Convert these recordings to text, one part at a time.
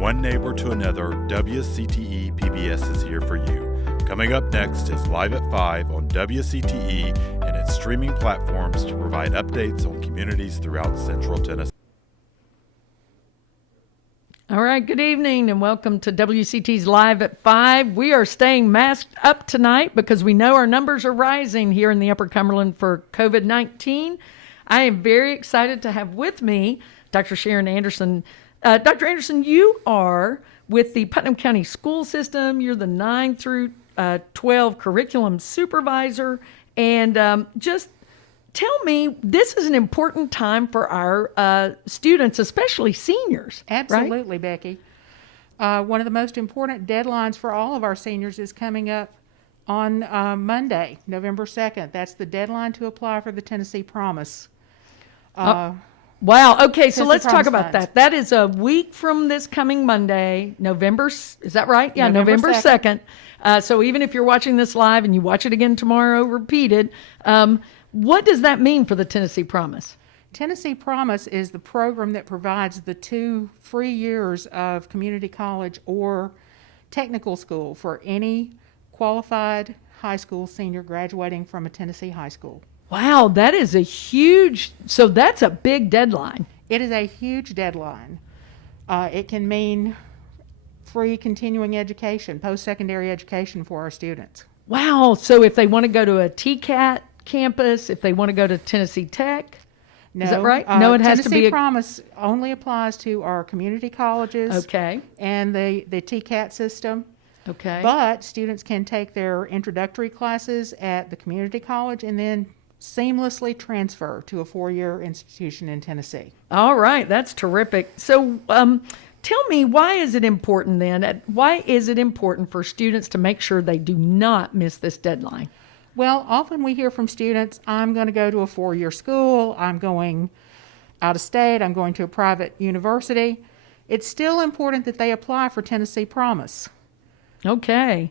one neighbor to another, WCTE PBS is here for you. Coming up next is Live at 5 on WCTE and its streaming platforms to provide updates on communities throughout Central Tennessee. All right, good evening and welcome to WCT's Live at 5. We are staying masked up tonight because we know our numbers are rising here in the Upper Cumberland for COVID-19. I am very excited to have with me Dr. Sharon Anderson. Dr. Anderson, you are with the Putnam County School System. You're the 9 through 12 Curriculum Supervisor. And just tell me, this is an important time for our students, especially seniors. Absolutely, right? Becky. One of the most important deadlines for all of our seniors is coming up on Monday, November 2nd. That's the deadline to apply for the Tennessee Promise. Wow. Okay, so let's talk Promise about Funds. that. That is a week from this coming Monday, is that right? Yeah, November 2nd. So even if you're watching this live and you watch it again tomorrow repeated, what does that mean for the Tennessee Promise? Tennessee Promise is the program that provides the 2 free years of community college or technical school for any qualified high school senior graduating from a Tennessee high school. Wow, that is so that's a big deadline. It is a huge deadline. It can mean free continuing education, post-secondary education for our students. Wow, so if they want to go to a TCAT campus, if they want to go to Tennessee Tech, No, is that right? No, it has to Tennessee be Promise only applies to our community colleges Okay, and the TCAT system. okay. But students can take their introductory classes at the community college and then seamlessly transfer to a 4-year institution in Tennessee. All right, that's terrific. So tell me, why is it important then? Why is it important for students to make sure they do not miss this deadline? Well, often we hear from students, I'm going to go to a 4-year school, I'm going out of state, I'm going to a private university. It's still important that they apply for Tennessee Promise. Okay.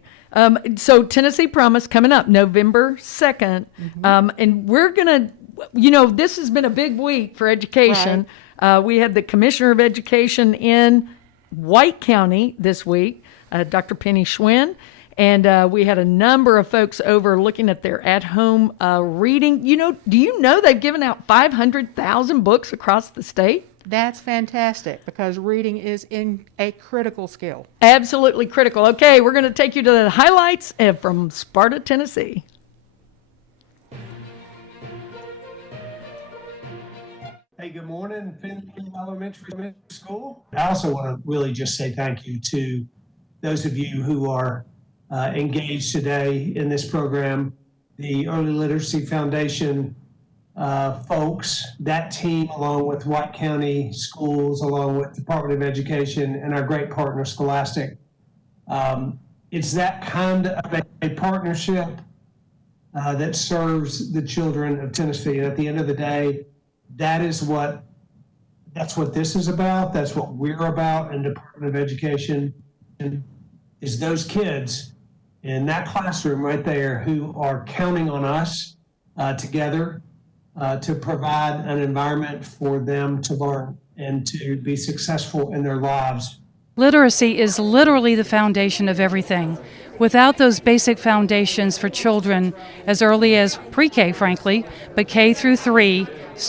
So Tennessee Promise coming up November 2nd. And we're going to, this has been a big week for education. Right. We had the Commissioner of Education in White County this week, Dr. Penny Schwinn. And we had a number of folks over looking at their at-home reading. Do you know they've given out 500,000 books across the state? That's fantastic because reading is a critical skill. Absolutely critical. Okay, we're going to take you to the highlights from Sparta, Tennessee. Hey, good morning, Finley Elementary School. I also want to really just say thank you to those of you who are engaged today in this program. The Early Literacy Foundation folks, that team, along with White County Schools, along with Department of Education, and our great partner, Scholastic. It's that kind of a partnership that serves the children of Tennessee. And at the end of the day, that's what this is about. That's what we're about in Department of Education, is those kids in that classroom right there who are counting on us together to provide an environment for them to learn and to be successful in their lives. Literacy is literally the foundation of everything. Without those basic foundations for children as early as pre-K, frankly, but K through 3,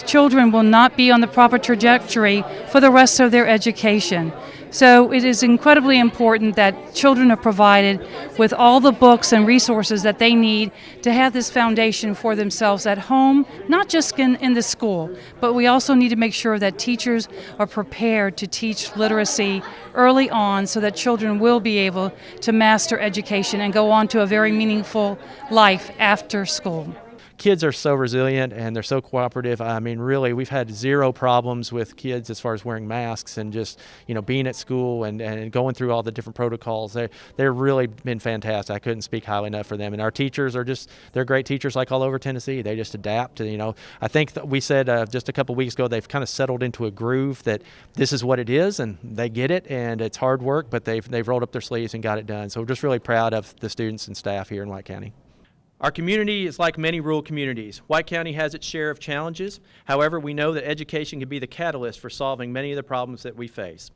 children will not be on the proper trajectory for the rest of their education. So it is incredibly important that children are provided with all the books and resources that they need to have this foundation for themselves at home, not just in the school, but we also need to make sure that teachers are prepared to teach literacy early on so that children will be able to master education and go on to a very meaningful life after school. Kids are so resilient and they're so cooperative. I mean, really, we've had 0 problems with kids as far as wearing masks and just, being at school and going through all the different protocols. They're really been fantastic. I couldn't speak highly enough for them. And our teachers are they're great teachers like all over Tennessee. They just adapt. I think that we said just a couple weeks ago, they've kind of settled into a groove that this is what it is and they get it, and it's hard work, but they've rolled up their sleeves and got it done. So we're just really proud of the students and staff here in White County. Our community is like many rural communities. White County has its share of challenges. However, we know that education can be the catalyst for solving many of the problems that we face.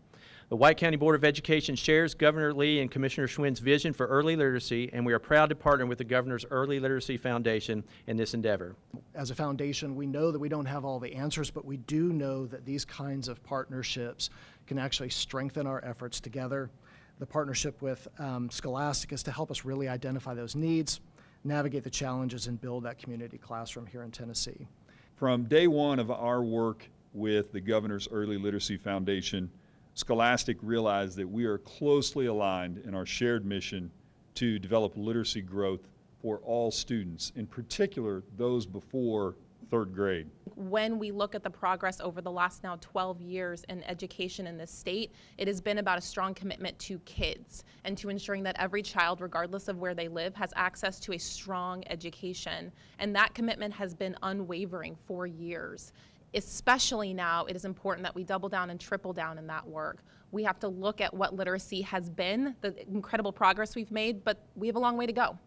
The White County Board of Education shares Governor Lee and Commissioner Schwinn's vision for early literacy, and we are proud to partner with the Governor's Early Literacy Foundation in this endeavor. As a foundation, we know that we don't have all the answers, but we do know that these kinds of partnerships can actually strengthen our efforts together. The partnership with Scholastic is to help us really identify those needs, navigate the challenges, and build that community classroom here in Tennessee. From day one of our work with the Governor's Early Literacy Foundation, Scholastic realized that we are closely aligned in our shared mission to develop literacy growth for all students, in particular those before third grade. When we look at the progress over the last now 12 years in education in this state, it has been about a strong commitment to kids and to ensuring that every child, regardless of where they live, has access to a strong education. And that commitment has been unwavering for years. Especially now, it is important that we double down and triple down in that work. We have to look at what literacy has been, the incredible progress we've made, but we have a long way to go.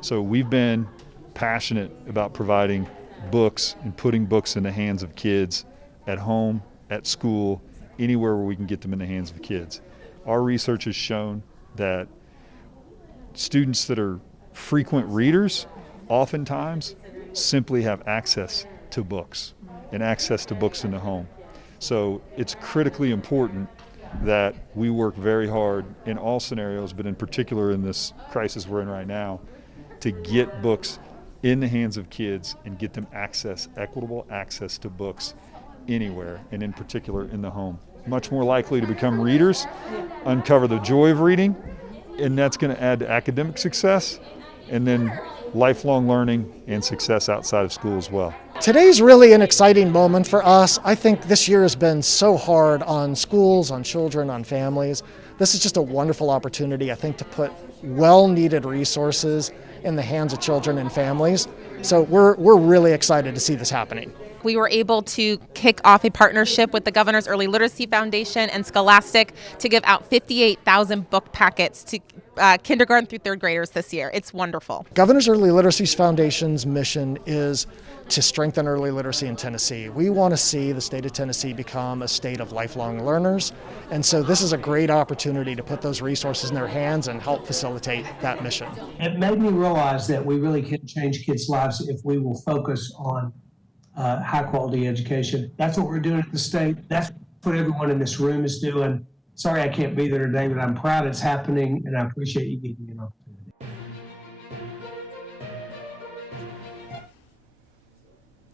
So we've been passionate about providing books and putting books in the hands of kids at home, at school, anywhere where we can get them in the hands of kids. Our research has shown that students that are frequent readers oftentimes simply have access to books and access to books in the home. So it's critically important that we work very hard in all scenarios, but in particular in this crisis we're in right now, to get books in the hands of kids and get them equitable access to books anywhere, and in particular in the home. Much more likely to become readers, uncover the joy of reading, and that's going to add to academic success, and then lifelong learning and success outside of school as well. Today's really an exciting moment for us. I think this year has been so hard on schools, on children, on families. This is just a wonderful opportunity, I think, to put well-needed resources in the hands of children and families. So we're really excited to see this happening. We were able to kick off a partnership with the Governor's Early Literacy Foundation and Scholastic to give out 58,000 book packets to kindergarten through third graders this year. It's wonderful. Governor's Early Literacy Foundation's mission is to strengthen early literacy in Tennessee. We want to see the state of Tennessee become a state of lifelong learners, and so this is a great opportunity to put those resources in their hands and help facilitate that mission. It made me realize that we really can change kids' lives if we will focus on high quality education. That's what we're doing at the state. That's what everyone in this room is doing. Sorry I can't be there today, but I'm proud it's happening, and I appreciate you giving me an opportunity.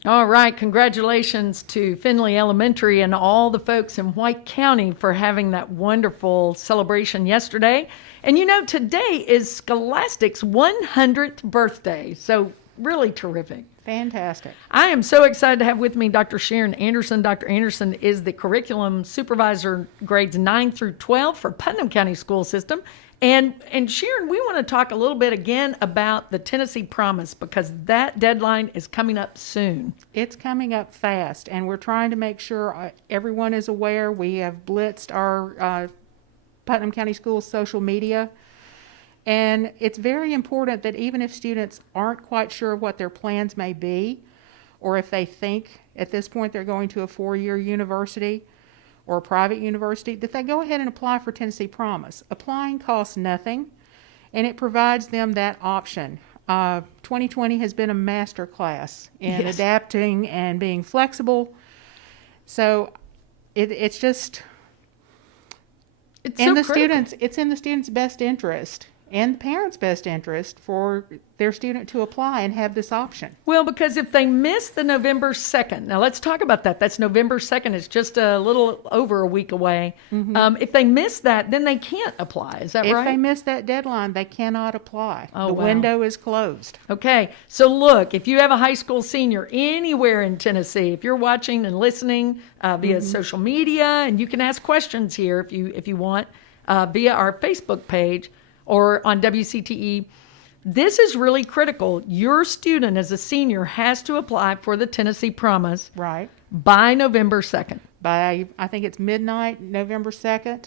All right, congratulations to Findlay Elementary and all the folks in White County for having that wonderful celebration yesterday. And you know, today is Scholastic's 100th birthday, so really terrific. Fantastic. I am so excited to have with me Dr. Sharon Anderson. Dr. Anderson is the Curriculum Supervisor grades 9 through 12 for Putnam County School System. And Sharon, we want to talk a little bit again about the Tennessee Promise, because that deadline is coming up soon. It's coming up fast, and we're trying to make sure everyone is aware. We have blitzed our Putnam County Schools social media. And it's very important that even if students aren't quite sure what their plans may be, or if they think at this point they're going to a 4-year university or a private university, that they go ahead and apply for Tennessee Promise. Applying costs nothing, and it provides them that option. 2020 has been a master class in adapting and being flexible. So it's just, it's in the student's best interest and the parents' best interest for their student to apply and have this option. Well, because if they miss the November 2nd, now let's talk about that. That's November 2nd. It's just a little over a week away. Mm-hmm. If they miss that, then they can't apply. Is that right? If they miss that deadline, they cannot apply. The window is closed. Okay. So look, if you have a high school senior anywhere in Tennessee, if you're watching and listening via social media, and you can ask questions here if you want via our Facebook page or on WCTE, this is really critical. Your student as a senior has to apply for the Tennessee Promise by November 2nd. By, I think it's midnight, November 2nd.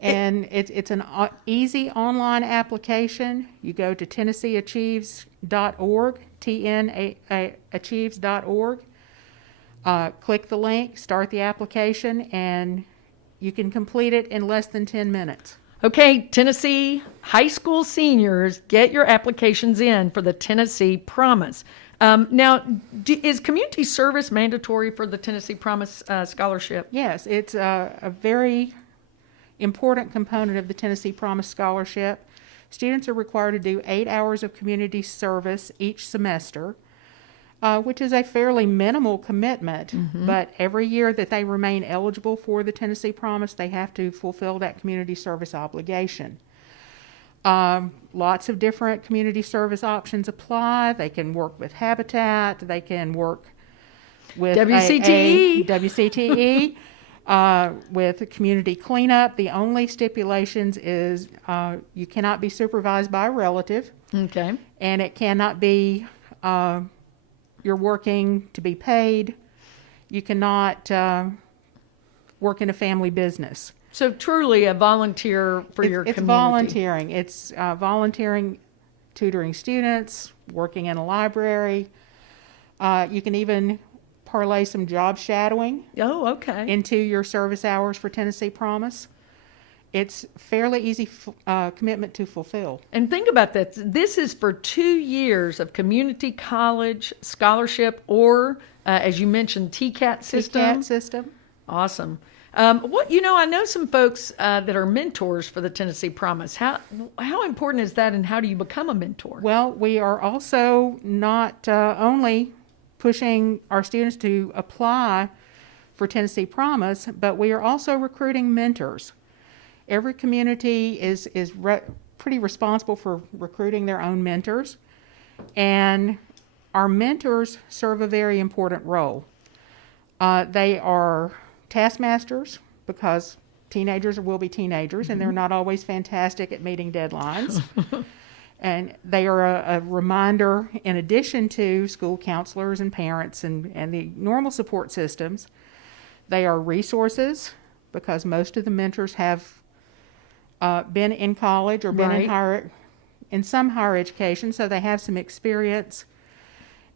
And it's an easy online application. You go to TennesseeAchieves.org, TNAchieves.org. Click the link, start the application, and You can complete it in less than 10 minutes. Okay, Tennessee high school seniors, get your applications in for the Tennessee Promise. Now, is community service mandatory for the Tennessee Promise scholarship? Yes, it's a very important component of the Tennessee Promise Scholarship. Students are required to do 8 hours of community service each semester, which is a fairly minimal commitment, but every year that they remain eligible for the Tennessee Promise, they have to fulfill that community service obligation. Lots of different community service options apply. They can work with Habitat, they can work with WCTE, with community cleanup. The only stipulations is you cannot be supervised by a relative. Okay. And it cannot be you're working to be paid. You cannot work in a family business. So truly a volunteer for your community. It's volunteering. It's volunteering, tutoring students, working in a library. You can even parlay some job shadowing into your service hours for Tennessee Promise. It's fairly easy commitment to fulfill. And think about that. This is for 2 years of community college scholarship or, as you mentioned, TCAT system. TCAT system. Awesome. I know some folks that are mentors for the Tennessee Promise. How important is that, and how do you become a mentor? Well, we are also not only pushing our students to apply for Tennessee Promise, but we are also recruiting mentors. Every community is pretty responsible for recruiting their own mentors, and our mentors serve a very important role. They are taskmasters, because teenagers will be teenagers, and they're not always fantastic at meeting deadlines. And they are a reminder, in addition to school counselors and parents and the normal support systems. They are resources, because most of the mentors have been in college or been in some higher education, so they have some experience.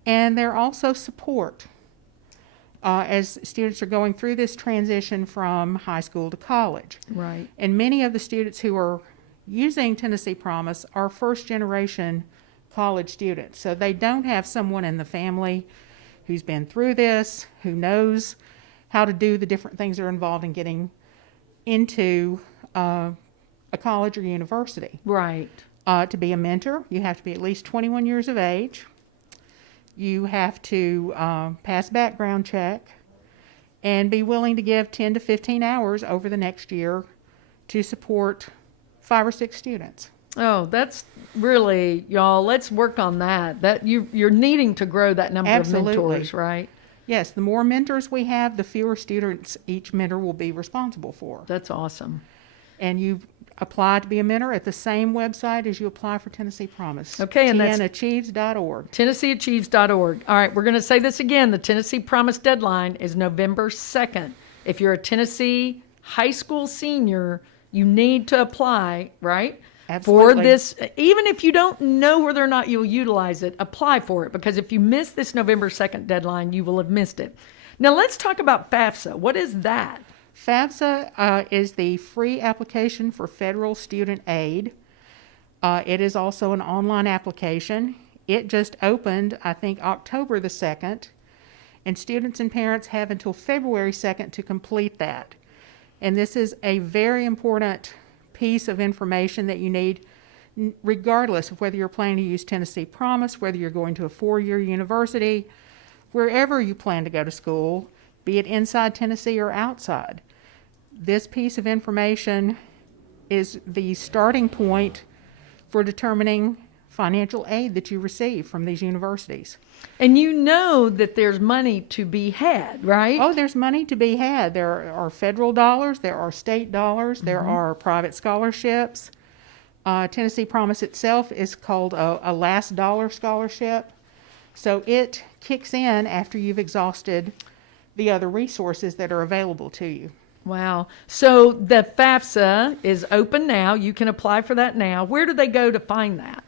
And they're also support as students are going through this transition from high school to college. Right. And many of the students who are using Tennessee Promise are first-generation college students. So they don't have someone in the family who's been through this, who knows how to do the different things that are involved in getting into a college or university. Right. To be a mentor, you have to be at least 21 years of age. You have to pass background check and be willing to give 10 to 15 hours over the next year to support 5 or 6 students. Oh, that's really, y'all, let's work on that. That you're needing to grow that number of mentors, right? Yes, the more mentors we have, the fewer students each mentor will be responsible for. That's awesome. And you apply to be a mentor at the same website as you apply for Tennessee Promise. Okay, and that's TNAchieves.org. TennesseeAchieves.org. All right, we're going to say this again. The Tennessee Promise deadline is November 2nd. If you're a Tennessee high school senior, you need to apply, right? Absolutely. For this, even if you don't know whether or not you'll utilize it, apply for it, because if you miss this November 2nd deadline, you will have missed it. Now let's talk about FAFSA. What is that? FAFSA is the free application for federal student aid. It is also an online application. It just opened, I think, October the 2nd, and students and parents have until February 2nd to complete that. And this is a very important piece of information that you need, regardless of whether you're planning to use Tennessee Promise, whether you're going to a 4-year university, wherever you plan to go to school, be it inside Tennessee or outside. This piece of information is the starting point for determining financial aid that you receive from these universities. And you know that there's money to be had, right? Oh, there's money to be had. There are federal dollars, there are state dollars, there are private scholarships. Tennessee Promise itself is called a last dollar scholarship. So it kicks in after you've exhausted the other resources that are available to you. Wow. So the FAFSA is open now. You can apply for that now. Where do they go to find that?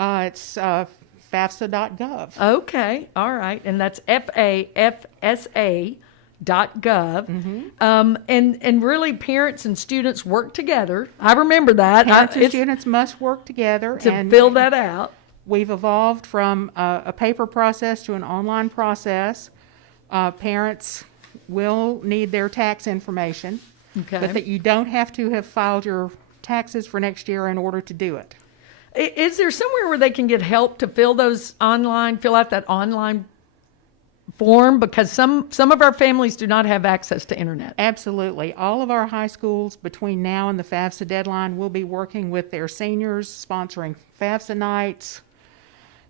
It's FAFSA.gov. Okay. All right. And that's FAFSA.gov. And really parents and students work together. I remember that. Parents and students must work together to fill that out. We've evolved from a paper process to an online process. Parents will need their tax information, but that you don't have to have filed your taxes for next year in order to do it. Is there somewhere where they can get help to fill out that online form? Because some of our families do not have access to internet. Absolutely. All of our high schools between now and the FAFSA deadline will be working with their seniors, sponsoring FAFSA nights.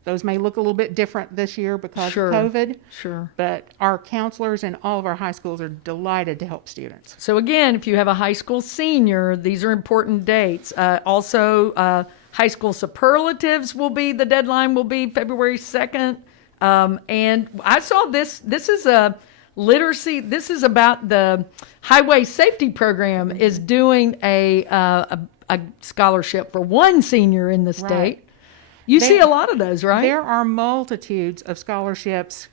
Those may look a little bit different this year because of COVID. Sure. But our counselors in all of our high schools are delighted to help students. So again, if you have a high school senior, these are important dates. Also, high school superlatives the deadline will be February 2nd. And I saw this is a literacy, this is about the highway safety program is doing a scholarship for one senior in the state. Right. You see a lot of those, right? There are multitudes of scholarships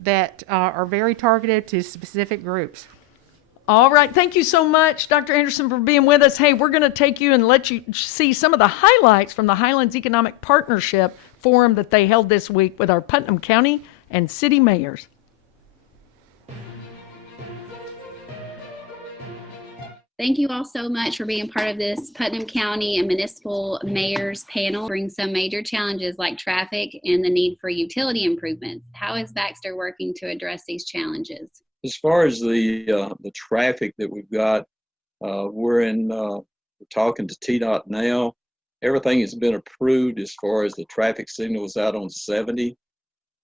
that are very targeted to specific groups. All right. Thank you so much, Dr. Anderson, for being with us. Hey, we're going to take you and let you see some of the highlights from the Highlands Economic Partnership forum that they held this week with our Putnam County and city mayors. Thank you all so much for being part of this Putnam County and Municipal Mayors panel. Brings some major challenges like traffic and the need for utility improvements. How is Baxter working to address these challenges? As far as the traffic that we've got, we're talking to TDOT now. Everything has been approved as far as the traffic signals out on 70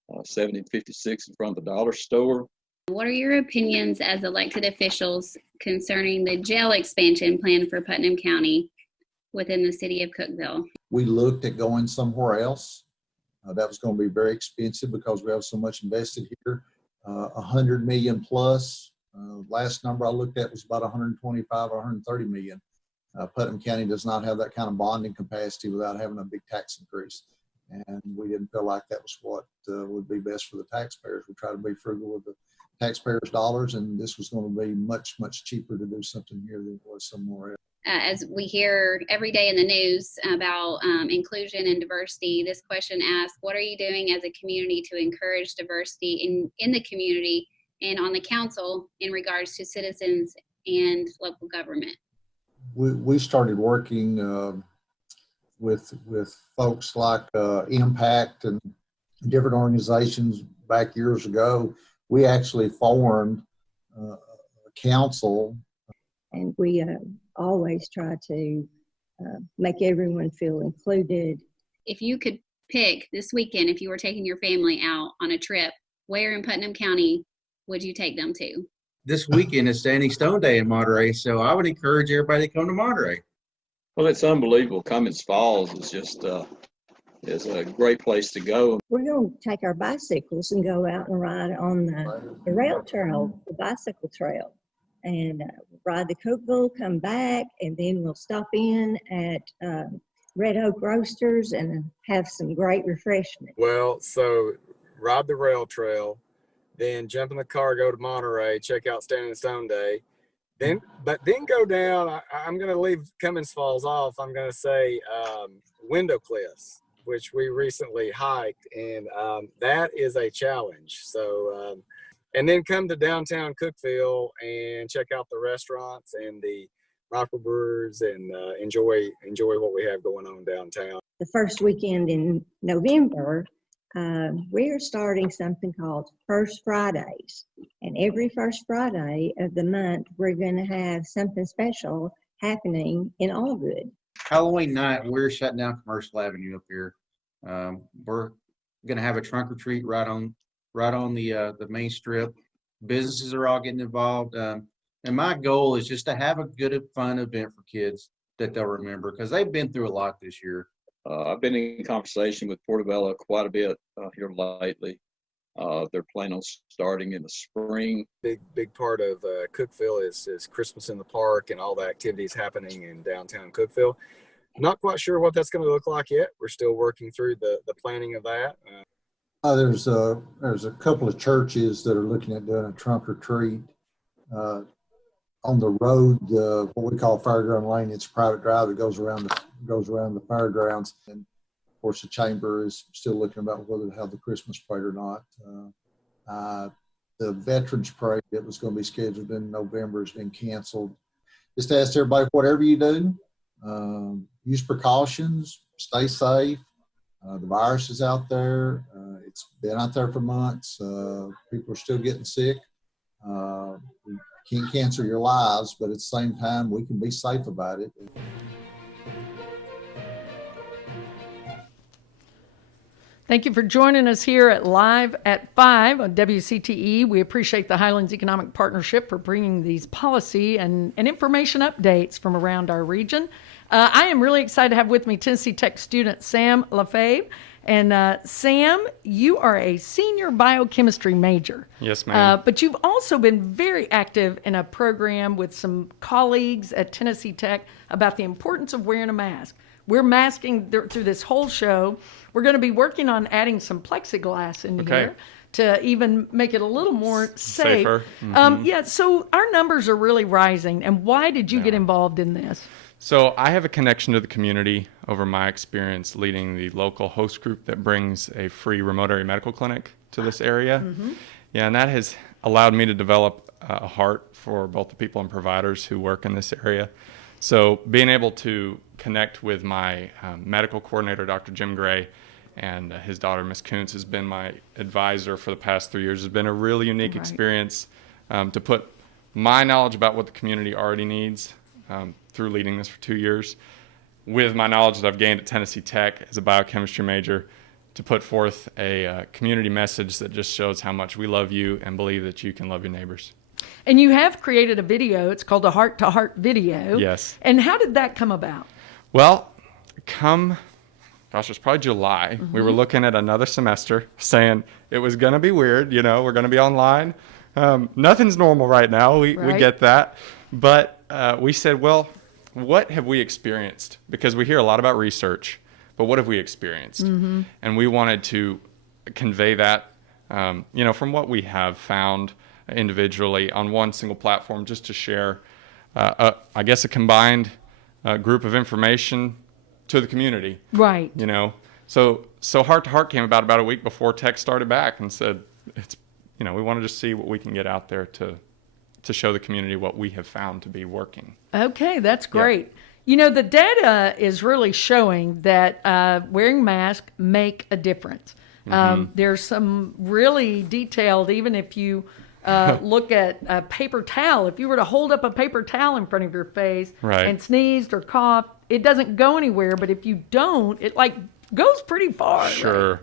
and 56 in front of the dollar store. What are your opinions as elected officials concerning the jail expansion plan for Putnam County within the city of Cookeville? We looked at going somewhere else. That was going to be very expensive because we have so much invested here. 100 million plus. Last number I looked at was about 125 or 130 million. Putnam County does not have that kind of bonding capacity without having a big tax increase. And we didn't feel like that was what would be best for the taxpayers. We try to be frugal with the taxpayers' dollars, and this was going to be much, much cheaper to do something here than it was somewhere else. As we hear every day in the news about inclusion and diversity, this question asks, what are you doing as a community to encourage diversity in the community and on the council in regards to citizens and local government? We started working with folks like Impact and different organizations back years ago. We actually formed a council. And we always try to make everyone feel included. If you could pick this weekend, if you were taking your family out on a trip, where in Putnam County would you take them to? This weekend is Standing Stone Day in Monterey, so I would encourage everybody to come to Monterey. Well, it's unbelievable. Cummins Falls is just is a great place to go. We're going to take our bicycles and go out and ride on the rail trail, the bicycle trail, and ride the Cookeville, come back, and then we'll stop in at Red Oak Roasters and have some great refreshments. Well, so ride the rail trail, then jump in the car, go to Monterey, check out Standing Stone Day, then go down. I'm going to leave Cummins Falls off. I'm going to say Window Cliffs, which we recently hiked, and that is a challenge. So, and then come to downtown Cookeville and check out the restaurants and the microbrewers and enjoy what we have going on downtown. The first weekend in November, we're starting something called First Fridays. And every first Friday of the month, we're going to have something special happening in Allgood. Halloween night, we're shutting down Commercial Avenue up here. We're going to have a trunk or treat right on the main strip. Businesses are all getting involved. And my goal is just to have a good, fun event for kids that they'll remember because they've been through a lot this year. I've been in conversation with Portobello quite a bit here lately. They're planning on starting in the spring. Big part of Cookeville is Christmas in the Park and all the activities happening in downtown Cookeville. Not quite sure what that's going to look like yet. We're still working through the planning of that. There's a couple of churches that are looking at doing a trunk or treat on the road, what we call Fairground Lane. It's a private drive that goes around the fairgrounds. And of course, the chamber is still looking about whether to have the Christmas parade or not. The Veterans Parade that was going to be scheduled in November has been canceled. Just to ask everybody, whatever you do, use precautions, stay safe. The virus is out there. It's been out there for months. People are still getting sick. We can't cancel your lives, but at the same time, we can be safe about it. Thank you for joining us here at Live at 5 on WCTE. We appreciate the Highlands Economic Partnership for bringing these policy and information updates from around our region. I am really excited to have with me Tennessee Tech student Sam LeFave. And Sam, you are a senior biochemistry major. Yes, ma'am. But you've also been very active in a program with some colleagues at Tennessee Tech about the importance of wearing a mask. We're masking through this whole show. We're going to be working on adding some plexiglass in here to even make it a little more safe. Safer. Mm-hmm. So our numbers are really rising. And why did you get involved in this? So I have a connection to the community over my experience leading the local host group that brings a free remote area medical clinic to this area. Mm-hmm. Yeah, and that has allowed me to develop a heart for both the people and providers who work in this area. So being able to connect with my medical coordinator, Dr. Jim Gray, and his daughter, Miss Kuntz, has been my advisor for the past 3 years. It's been a really unique experience to put my knowledge about what the community already needs through leading this for 2 years with my knowledge that I've gained at Tennessee Tech as a biochemistry major to put forth a community message that just shows how much we love you and believe that you can love your neighbors. And you have created a video. It's called a Heart to Heart video. Yes. And how did that come about? Well, it was probably July. Mm-hmm. We were looking at another semester saying it was going to be weird. We're going to be online. Nothing's normal right now. We get that. But we said, well, what have we experienced? Because we hear a lot about research, but what have we experienced? Mm-hmm. And we wanted to convey that, from what we have found individually on one single platform, just to share, a combined group of information to the community. Right. So Heart to Heart came about a week before Tech started back and said, we want to just see what we can get out there to show the community what we have found to be working. Okay, that's great. Yeah. The data is really showing that wearing masks make a difference. Mm-hmm. There's some really detailed, even if you look at a paper towel, if you were to hold up a paper towel in front of your face and sneezed or coughed, it doesn't go anywhere. But if you don't, it goes pretty far. Sure. Right?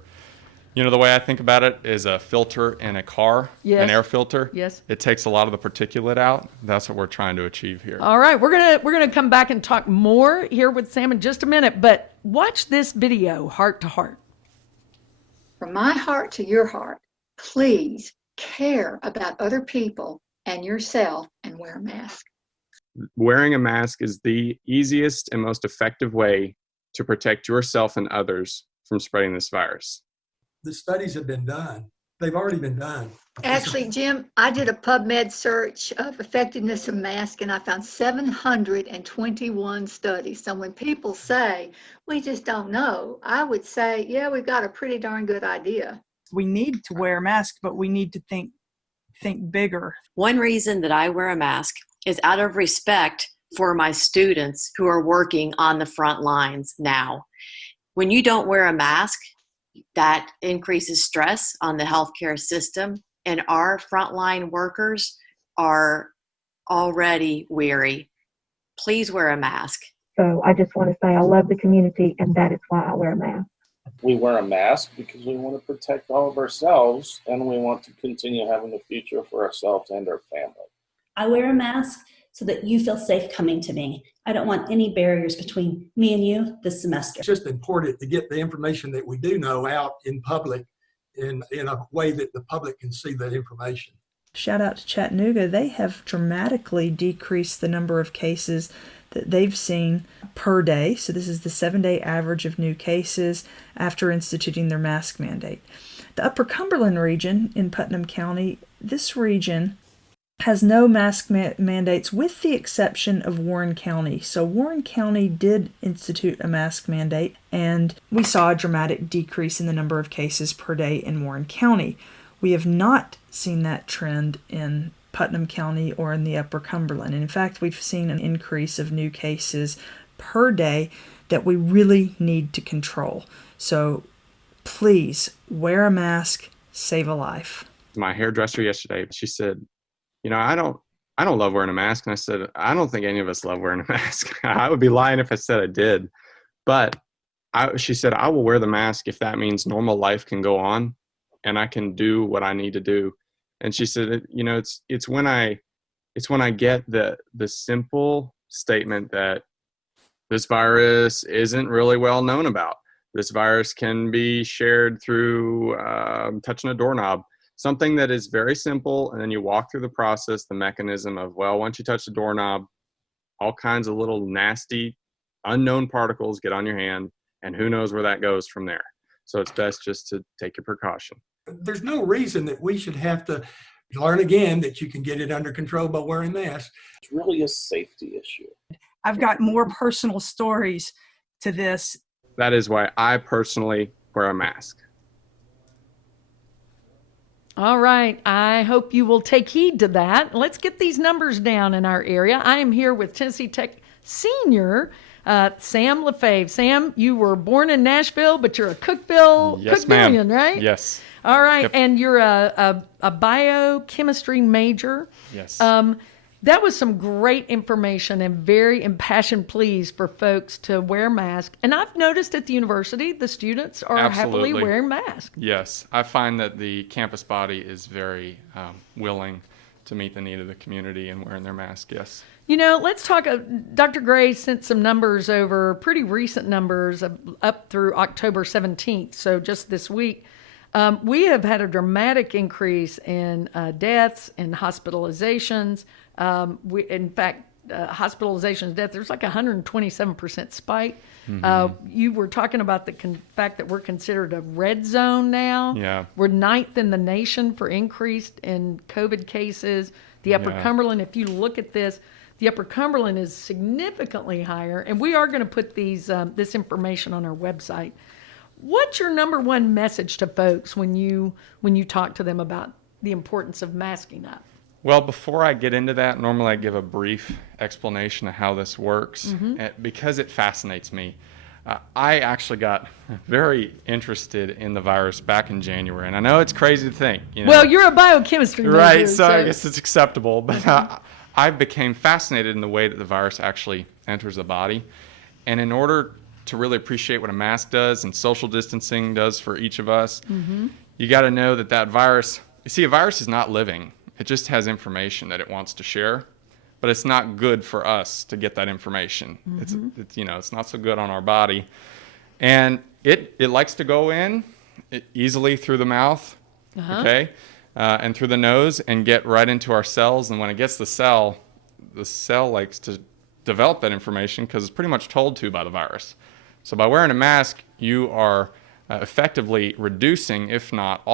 The way I think about it is a filter in a car, an air filter. Yes. It takes a lot of the particulate out. That's what we're trying to achieve here. All right, we're gonna come back and talk more here with Sam in just a minute, but watch this video, Heart to Heart. From my heart to your heart, please care about other people and yourself and wear a mask. Wearing a mask is the easiest and most effective way to protect yourself and others from spreading this virus. The studies have been done. They've already been done. Actually, Jim, I did a PubMed search of effectiveness of masks, and I found 721 studies. So when people say, we just don't know, I would say, yeah, we've got a pretty darn good idea. We need to wear a mask, but we need to think bigger. One reason that I wear a mask is out of respect for my students who are working on the front lines now. When you don't wear a mask, that increases stress on the healthcare system, and our frontline workers are already weary. Please wear a mask. So I just want to say I love the community, and that is why I wear a mask. We wear a mask because we want to protect all of ourselves, and we want to continue having a future for ourselves and our family. I wear a mask so that you feel safe coming to me. I don't want any barriers between me and you this semester. It's just important to get the information that we do know out in public in a way that the public can see that information. Shout out to Chattanooga. They have dramatically decreased the number of cases that they've seen per day. So this is the 7-day average of new cases after instituting their mask mandate. The Upper Cumberland region in Putnam County, this region has no mask mandates with the exception of Warren County. So Warren County did institute a mask mandate, and we saw a dramatic decrease in the number of cases per day in Warren County. We have not seen that trend in Putnam County or in the Upper Cumberland. And in fact, we've seen an increase of new cases per day that we really need to control. So please wear a mask, save a life. My hairdresser yesterday, she said, I don't love wearing a mask. And I said, I don't think any of us love wearing a mask. I would be lying if I said I did. But she said, I will wear the mask if that means normal life can go on and I can do what I need to do. And she said, it's when I get the simple statement that this virus isn't really well known about. This virus can be shared through touching a doorknob. Something that is very simple, and then you walk through the process, the mechanism of, once you touch the doorknob, all kinds of little nasty, unknown particles get on your hand, and who knows where that goes from there. So it's best just to take your precaution. There's no reason that we should have to learn again that you can get it under control by wearing masks. It's really a safety issue. I've got more personal stories to this. That is why I personally wear a mask. All right. I hope you will take heed to that. Let's get these numbers down in our area. I am here with Tennessee Tech senior Sam LeFave. Sam, you were born in Nashville, but you're a Cookvillian, right? Yes. All right. Yep. And you're a biochemistry major. Yes. That was some great information and very impassioned pleas for folks to wear masks. And I've noticed at the university, the students are happily wearing masks. Yes. I find that the campus body is very willing to meet the need of the community and wearing their mask, yes. Let's talk. Dr. Gray sent some numbers over, pretty recent numbers up through October 17th, so just this week. We have had a dramatic increase in deaths and hospitalizations. Hospitalizations, deaths, there's like a 127% spike. You were talking about the fact that we're considered a red zone now. Yeah. We're 9th in the nation for increase in COVID cases. The Upper Cumberland, if you look at this, the Upper Cumberland is significantly higher, and we are going to put this information on our website. What's your number one message to folks when you talk to them about the importance of masking up? Well, before I get into that, normally I give a brief explanation of how this works because it fascinates me. I actually got very interested in the virus back in January, and I know it's crazy to think. Well, you're a biochemistry major. Right, so I guess it's acceptable, but I became fascinated in the way that the virus actually enters the body. And in order to really appreciate what a mask does and social distancing does for each of us, you got to know that virus, a virus is not living. It just has information that it wants to share, but it's not good for us to get that information. It's not so good on our body. And it likes to go in easily through the mouth, okay, and through the nose and get right into our cells. And when it gets the cell likes to develop that information because it's pretty much told to by the virus. So by wearing a mask, you are effectively reducing, if not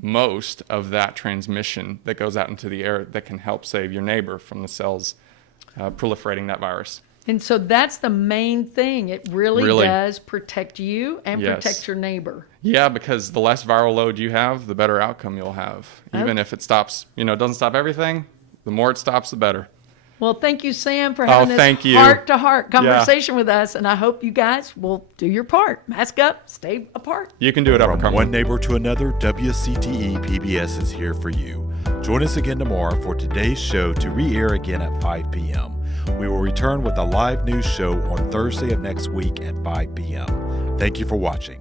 most of that transmission that goes out into the air that can help save your neighbor from the cells proliferating that virus. And so that's the main thing. It really does protect you and protect your neighbor. Yeah, because the less viral load you have, the better outcome you'll have. Even if it stops, it doesn't stop everything, the more it stops, the better. Well, thank you, Sam, for having this heart-to-heart conversation with us, and I hope you guys will do your part. Mask up, stay apart. You can do it. From one neighbor to another, WCTE PBS is here for you. Join us again tomorrow for today's show to re-air again at 5 p.m. We will return with a live news show on Thursday of next week at 5 p.m. Thank you for watching.